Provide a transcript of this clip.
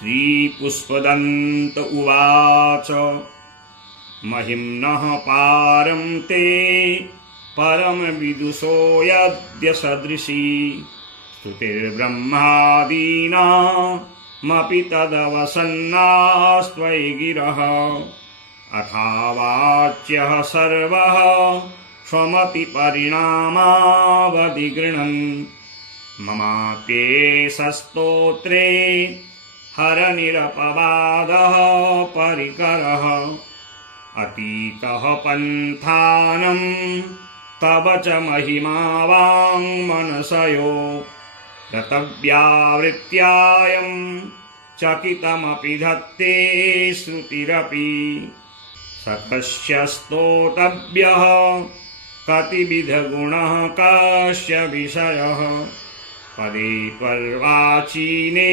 श्रीपुष्पदन्त उवाच महिम्नः पारं ते परमविदुषो यद्य सदृशी स्तुतिर्ब्रह्मादीनामपि तदवसन्नास्त्वयि गिरः अथावाच्यः सर्वः स्वमतिपरिणामावधिगृह्णन् ममाप्येष स्तोत्रे हरनिरपवादः परिकरः अतीतः पन्थानं तव च महिमा वाङ्मनसयो रतव्यावृत्यायं चकितमपि धत्ते श्रुतिरपि सकस्य स्तोतव्यः कतिविधगुणः कस्य विषयः पदे पर्वाचीने